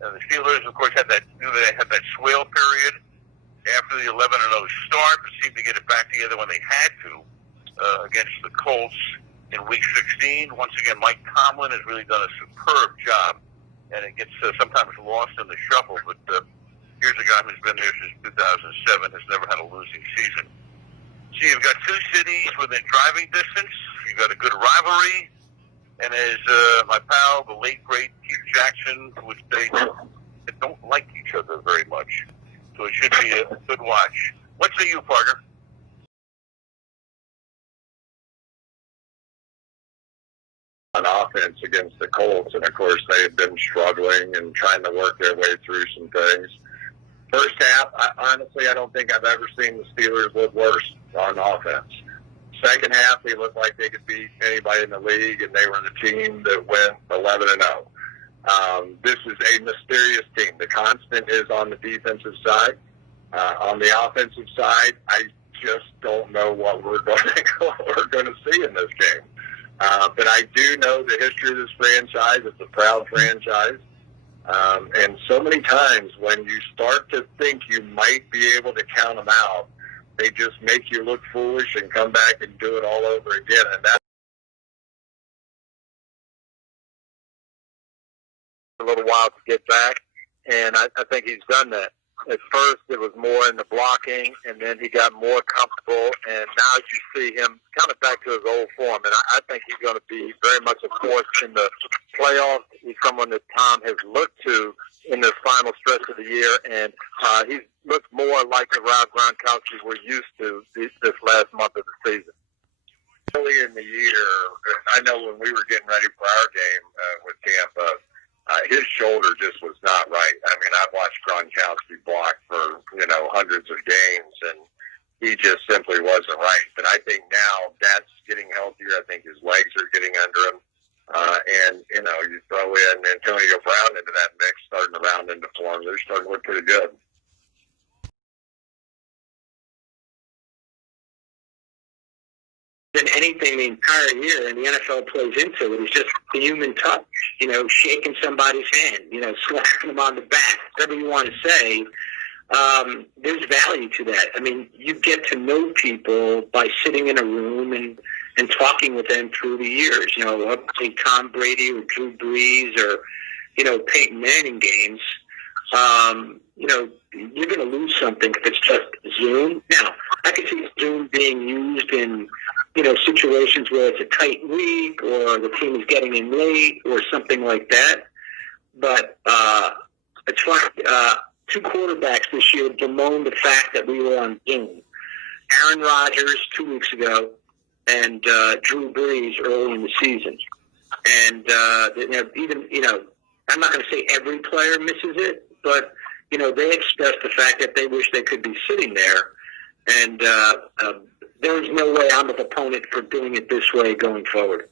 And the Steelers, of course, had that swale period after the 11-0 start, but seemed to get it back together when they had to against the Colts in Week 16. Once again, Mike Tomlin has really done a superb job, and it gets sometimes lost in the shuffle. But here's a guy who's been there since 2007, has never had a losing season. So you've got two cities within driving distance. You've got a good rivalry. And as my pal, the late, great Keith Jackson, would say, they don't like each other very much. So it should be a good watch. What say you, partner? On offense against the Colts, and of course they had been struggling and trying to work their way through some things. First half, honestly, I don't think I've ever seen the Steelers look worse on offense. Second half, they looked like they could beat anybody in the league, and they were the team that went 11-0. This is a mysterious team. The constant is on the defensive side. On the offensive side, I just don't know what we're going to see in this game. But I do know the history of this franchise. It's a proud franchise. And so many times when you start to think you might be able to count them out, they just make you look foolish and come back and do it all over again. And that's a little while to get back, and I think he's done that. At first, it was more in the blocking, and then he got more comfortable, and now you see him kind of back to his old form. And I think he's going to be very much a force in the playoffs. He's someone that Tom has looked to in this final stretch of the year, and he looks more like the Rob Gronkowski we're used to this last month of the season. Early in the year, I know when we were getting ready for our game with Tampa, his shoulder just was not right. I mean, I've watched Gronkowski block for, hundreds of games, and he just simply wasn't right. But I think now that's getting healthier. I think his legs are getting under him. And you throw in Antonio Brown into that mix, starting to round into form. They're starting to look pretty good. Than anything the entire year, and the NFL plays into it, is just the human touch, shaking somebody's hand, slapping them on the back, whatever you want to say. There's value to that. I mean, you get to know people by sitting in a room and talking with them through the years. Like Tom Brady or Drew Brees or, Peyton Manning games. You're going to lose something if it's just Zoom. Now, I can see Zoom being used in, situations where it's a tight week or the team is getting in late or something like that. But it's fine. Two quarterbacks this year bemoaned the fact that we were on Zoom. Aaron Rodgers 2 weeks ago and Drew Brees early in the season. And I'm not going to say every player misses it, but they expressed the fact that they wish they could be sitting there. And there's no way I'm a proponent for doing it this way going forward.